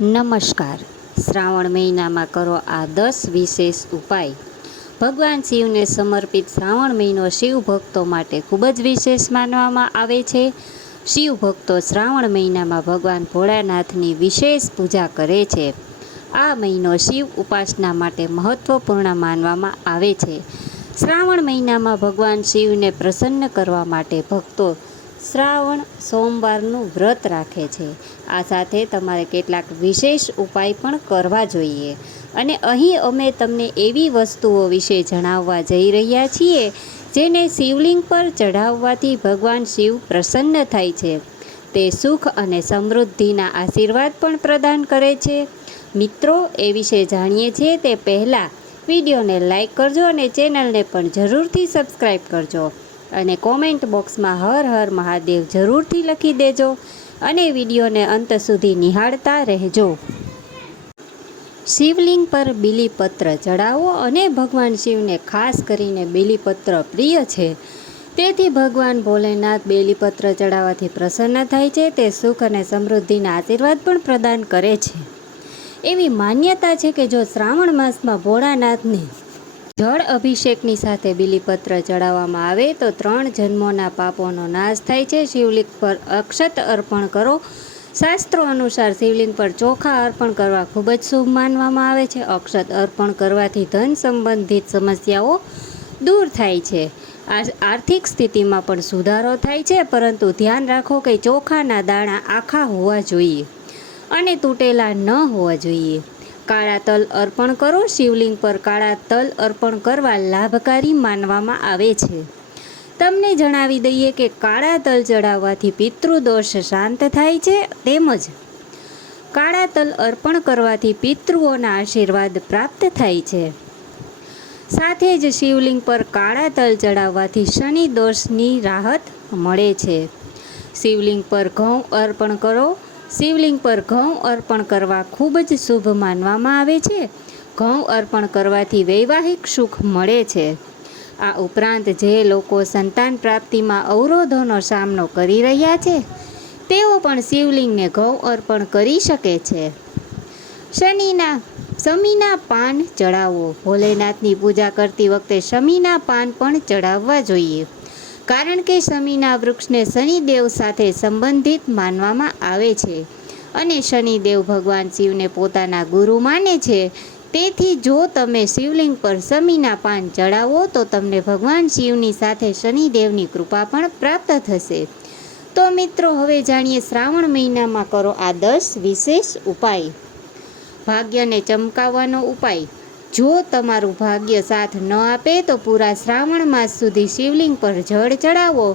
નમસ્કાર. શ્રાવણ મહિનામાં કરો આ દસ વિશેષ ઉપાય. ભગવાન શિવને સમર્પિત શ્રાવણ મહિનો શિવ ભક્તો માટે ખૂબ જ વિશેષ માનવામાં આવે છે. શિવ ભક્તો શ્રાવણ મહિનામાં ભગવાન ભોળાનાથની વિશેષ પૂજા કરે છે. આ મહિનો શિવ ઉપાસના માટે મહત્વપૂર્ણ માનવામાં આવે છે. શ્રાવણ મહિનામાં ભગવાન શિવને પ્રસન્ન કરવા માટે ભક્તો શ્રાવણ સોમવારનું વ્રત રાખે છે. આ સાથે તમારે કેટલાક વિશેષ ઉપાય પણ કરવા જોઈએ. અને અહીં અમે તમને એવી વસ્તુઓ વિશે જણાવવા જઈ રહ્યા છીએ, જેને શિવલિંગ પર ચઢાવવાથી ભગવાન શિવ પ્રસન્ન થાય છે. તે સુખ અને સમૃદ્ધિના આશીર્વાદ પણ પ્રદાન કરે છે. મિત્રો, એ વિશે જાણીએ છીએ તે પહેલાં વિડીયોને લાઇક કરજો અને ચેનલને પણ જરૂરથી સબસ્ક્રાઈબ કરજો. અને કોમેન્ટ બોક્સમાં હર હર મહાદેવ જરૂરથી લખી દેજો અને વિડીયોને અંત સુધી નિહાળતા રહેજો. શિવલિંગ પર બીલીપત્ર ચડાવો અને ભગવાન શિવને ખાસ કરીને બીલીપત્ર પ્રિય છે. તેથી ભગવાન ભોલેનાથ બેલીપત્ર ચડાવવાથી પ્રસન્ન થાય છે, તે સુખ અને સમૃદ્ધિના આશીર્વાદ પણ પ્રદાન કરે છે. એવી માન્યતા છે કે જો શ્રાવણ માસમાં ભોળાનાથને જળ અભિષેકની સાથે બિલીપત્ર ચડાવવામાં આવે તો ત્રણ જન્મોના પાપોનો નાશ થાય છે. શિવલિંગ પર અક્ષત અર્પણ કરો. શાસ્ત્રો અનુસાર શિવલિંગ પર ચોખા અર્પણ કરવા ખૂબ જ શુભ માનવામાં આવે છે. અક્ષત અર્પણ કરવાથી ધન સંબંધિત સમસ્યાઓ દૂર થાય છે. આર્થિક સ્થિતિમાં પણ સુધારો થાય છે, પરંતુ ધ્યાન રાખો કે ચોખાના દાણા આખા હોવા જોઈએ અને તૂટેલા ન હોવા જોઈએ. કાળા તલ અર્પણ કરો. શિવલિંગ પર કાળા તલ અર્પણ કરવા લાભકારી માનવામાં આવે છે. તમને જણાવી દઈએ કે કાળા તલ ચડાવવાથી પિતૃદોષ શાંત થાય છે. તેમજ કાળા તલ અર્પણ કરવાથી પિતૃઓના આશીર્વાદ પ્રાપ્ત થાય છે. સાથે જ શિવલિંગ પર કાળા તલ ચડાવવાથી શનિ દોષની રાહત મળે છે. શિવલિંગ પર ઘઉં અર્પણ કરો. શિવલિંગ પર ઘઉં અર્પણ કરવા ખૂબ જ શુભ માનવામાં આવે છે. ઘઉં અર્પણ કરવાથી વૈવાહિક સુખ મળે છે. આ ઉપરાંત જે લોકો સંતાન પ્રાપ્તિમાં અવરોધોનો સામનો કરી રહ્યા છે, તેઓ પણ શિવલિંગને ઘઉં અર્પણ કરી શકે છે. શનિના, શમીના પાન ચડાવો ભોલેનાથની પૂજા કરતી વખતે શમીના પાન પણ ચડાવવા જોઈએ. કારણ કે શમીના વૃક્ષને શનિદેવ સાથે સંબંધિત માનવામાં આવે છે. અને શનિદેવ ભગવાન શિવને પોતાના ગુરુ માને છે. તેથી જો તમે શિવલિંગ પર શમીના પાન ચડાવો, તો તમને ભગવાન શિવની સાથે શનિદેવની કૃપા પણ પ્રાપ્ત થશે. તો મિત્રો, હવે જાણીએ શ્રાવણ મહિનામાં કરો આ દસ વિશેષ ઉપાય. ભાગ્યને ચમકાવવાનો ઉપાય. જો તમારું ભાગ્ય સાથ ન આપે તો પૂરા શ્રાવણ માસ સુધી શિવલિંગ પર જળ ચડાવો.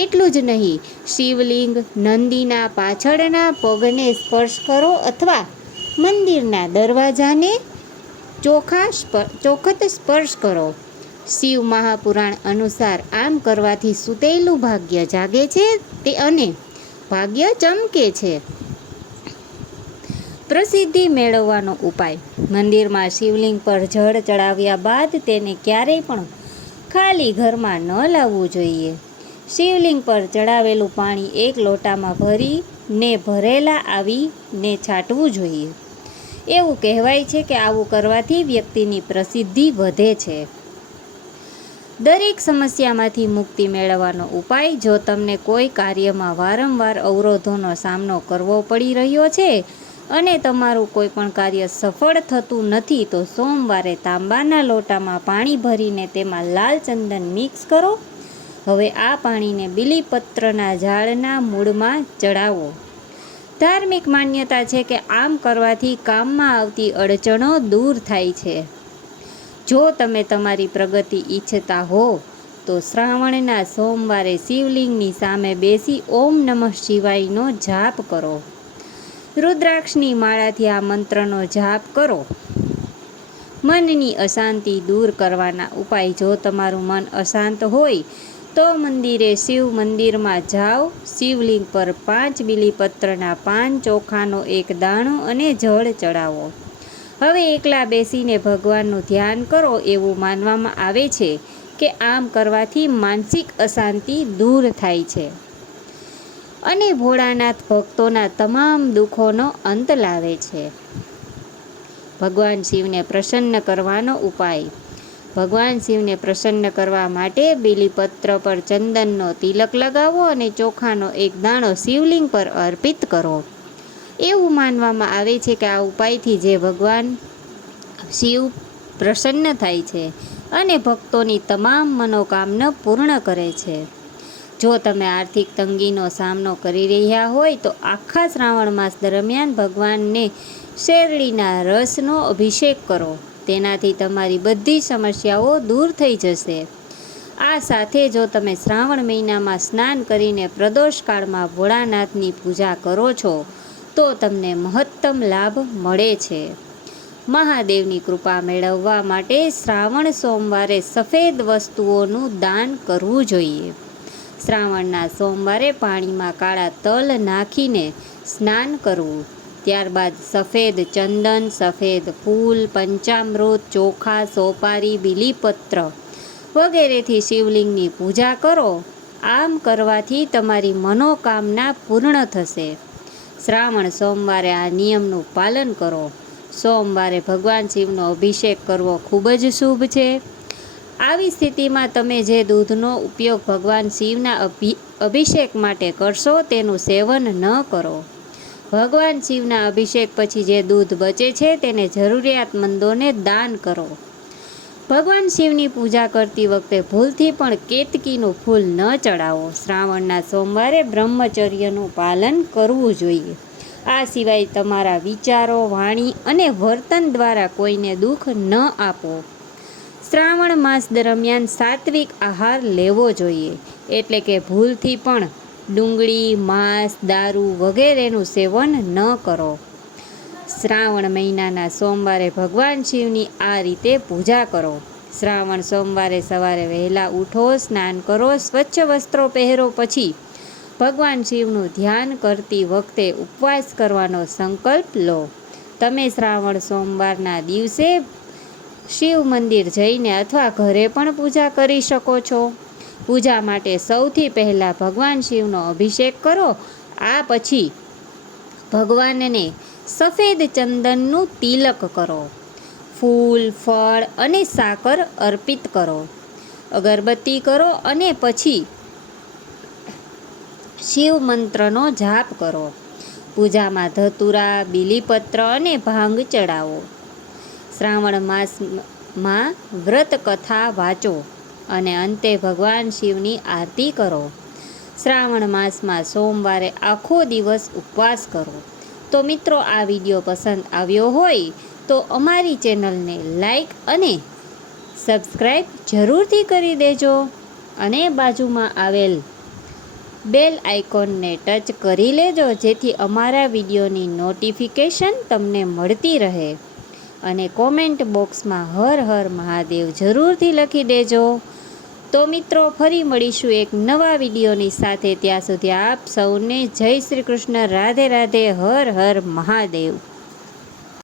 એટલું જ નહીં, શિવલિંગ નંદીના પાછળના પગને સ્પર્શ કરો અથવા મંદિરના દરવાજાને ચોખા ચોખત સ્પર્શ કરો. શિવ મહાપુરાણ અનુસાર આમ કરવાથી સુતેલું ભાગ્ય જાગે છે તે અને ભાગ્ય ચમકે છે. પ્રસિદ્ધિ મેળવવાનો ઉપાય. મંદિરમાં શિવલિંગ પર જળ ચડાવ્યા બાદ તેને ક્યારેય પણ ખાલી ઘરમાં ન લાવવું જોઈએ. શિવલિંગ પર ચડાવેલું પાણી એક લોટામાં ભરીને ભરેલા આવીને છાંટવું જોઈએ. એવું કહેવાય છે કે આવું કરવાથી વ્યક્તિની પ્રસિદ્ધિ વધે છે. દરેક સમસ્યામાંથી મુક્તિ મેળવવાનો ઉપાય જો તમને કોઈ કાર્યમાં વારંવાર અવરોધોનો સામનો કરવો પડી રહ્યો છે અને તમારું કોઈ પણ કાર્ય સફળ થતું નથી, તો સોમવારે તાંબાના લોટામાં પાણી ભરીને તેમાં લાલ ચંદન મિક્સ કરો. હવે આ પાણીને બીલીપત્રના ઝાડના મૂળમાં ચડાવો. ધાર્મિક માન્યતા છે કે આમ કરવાથી કામમાં આવતી અડચણો દૂર થાય છે. જો તમે તમારી પ્રગતિ ઈચ્છતા હો, તો શ્રાવણના સોમવારે શિવલિંગની સામે બેસી ઓમ નમઃ શિવાયનો જાપ કરો. રુદ્રાક્ષની માળાથી આ મંત્રનો જાપ કરો. મનની અશાંતિ દૂર કરવાના ઉપાય. જો તમારું મન અશાંત હોય, તો મંદિરે શિવ મંદિરમાં જાઓ. શિવલિંગ પર પાંચ બીલીપત્રના પાન ચોખાનો એક દાણો અને જળ ચડાવો. હવે એકલા બેસીને ભગવાનનું ધ્યાન કરો એવું માનવામાં આવે છે કે આમ કરવાથી માનસિક અશાંતિ દૂર થાય છે. અને ભોળાનાથ ભક્તોના તમામ દુઃખોનો અંત લાવે છે. ભગવાન શિવને પ્રસન્ન કરવાનો ઉપાય. ભગવાન શિવને પ્રસન્ન કરવા માટે બીલીપત્ર પર ચંદનનો તિલક લગાવો અને ચોખાનો એક દાણો શિવલિંગ પર અર્પિત કરો. એવું માનવામાં આવે છે કે આ ઉપાયથી જે ભગવાન શિવ પ્રસન્ન થાય છે અને ભક્તોની તમામ મનોકામના પૂર્ણ કરે છે. જો તમે આર્થિક તંગીનો સામનો કરી રહ્યા હોય તો આખા શ્રાવણ માસ દરમિયાન ભગવાનને શેરડીના રસનો અભિષેક કરો. તેનાથી તમારી બધી સમસ્યાઓ દૂર થઈ જશે. આ સાથે જો તમે શ્રાવણ મહિનામાં સ્નાન કરીને પ્રદોષકાળમાં ભોળાનાથની પૂજા કરો છો, તો તમને મહત્તમ લાભ મળે છે. મહાદેવની કૃપા મેળવવા માટે શ્રાવણ સોમવારે સફેદ વસ્તુઓનું દાન કરવું જોઈએ. શ્રાવણના સોમવારે પાણીમાં કાળા તલ નાખીને સ્નાન કરવું. ત્યારબાદ સફેદ ચંદન, સફેદ ફૂલ, પંચામૃત, ચોખા, સોપારી, બીલીપત્ર વગેરેથી શિવલિંગની પૂજા કરો. આમ કરવાથી તમારી મનોકામના પૂર્ણ થશે. શ્રાવણ સોમવારે આ નિયમનું પાલન કરો. સોમવારે ભગવાન શિવનો અભિષેક કરવો ખૂબ જ શુભ છે. આવી સ્થિતિમાં તમે જે દૂધનો ઉપયોગ ભગવાન શિવના અભિ, અભિષેક માટે કરશો તેનું સેવન ન કરો. ભગવાન શિવના અભિષેક પછી જે દૂધ બચે છે તેને જરૂરિયાતમંદોને દાન કરો. ભગવાન શિવની પૂજા કરતી વખતે ભૂલથી પણ કેતકીનું ફૂલ ન ચડાવો. શ્રાવણના સોમવારે બ્રહ્મચર્યનું પાલન કરવું જોઈએ. આ સિવાય તમારા વિચારો, વાણી અને વર્તન દ્વારા કોઈને દુઃખ ન આપો. શ્રાવણ માસ દરમિયાન સાત્વિક આહાર લેવો જોઈએ. એટલે કે ભૂલથી પણ ડુંગળી, માંસ, દારૂ વગેરેનું સેવન ન કરો. શ્રાવણ મહિનાના સોમવારે ભગવાન શિવની આ રીતે પૂજા કરો. શ્રાવણ સોમવારે સવારે વહેલા ઉઠો, સ્નાન કરો, સ્વચ્છ વસ્ત્રો પહેરો પછી ભગવાન શિવનું ધ્યાન કરતી વખતે ઉપવાસ કરવાનો સંકલ્પ લો. તમે શ્રાવણ સોમવારના દિવસે શિવ મંદિર જઈને અથવા ઘરે પણ પૂજા કરી શકો છો. પૂજા માટે સૌથી પહેલાં ભગવાન શિવનો અભિષેક કરો. આ પછી ભગવાનને સફેદ ચંદનનું તિલક કરો. ફૂલ, ફળ અને સાકર અર્પિત કરો. અગરબત્તી કરો અને પછી શિવ મંત્રનો જાપ કરો. પૂજામાં ધતુરા, બીલીપત્ર અને ભાંગ ચડાવો. શ્રાવણ માસમાં વ્રત કથા વાંચો અને અંતે ભગવાન શિવની આરતી કરો. શ્રાવણ માસમાં સોમવારે આખો દિવસ ઉપવાસ કરો. તો મિત્રો, આ વીડિયો પસંદ આવ્યો હોય તો અમારી ચેનલને લાઈક અને સબસ્ક્રાઈબ જરૂરથી કરી દેજો અને બાજુમાં આવેલ બેલ આઇકોનને ટચ કરી લેજો જેથી અમારા વિડીયોની નોટિફિકેશન તમને મળતી રહે. અને કોમેન્ટ બોક્સમાં હર હર મહાદેવ જરૂરથી લખી દેજો. તો મિત્રો, ફરી મળીશું એક નવા વિડીયોની સાથે. ત્યાં સુધી આપ સૌને જય શ્રી કૃષ્ણ. રાધે રાધે, હર હર મહાદેવ.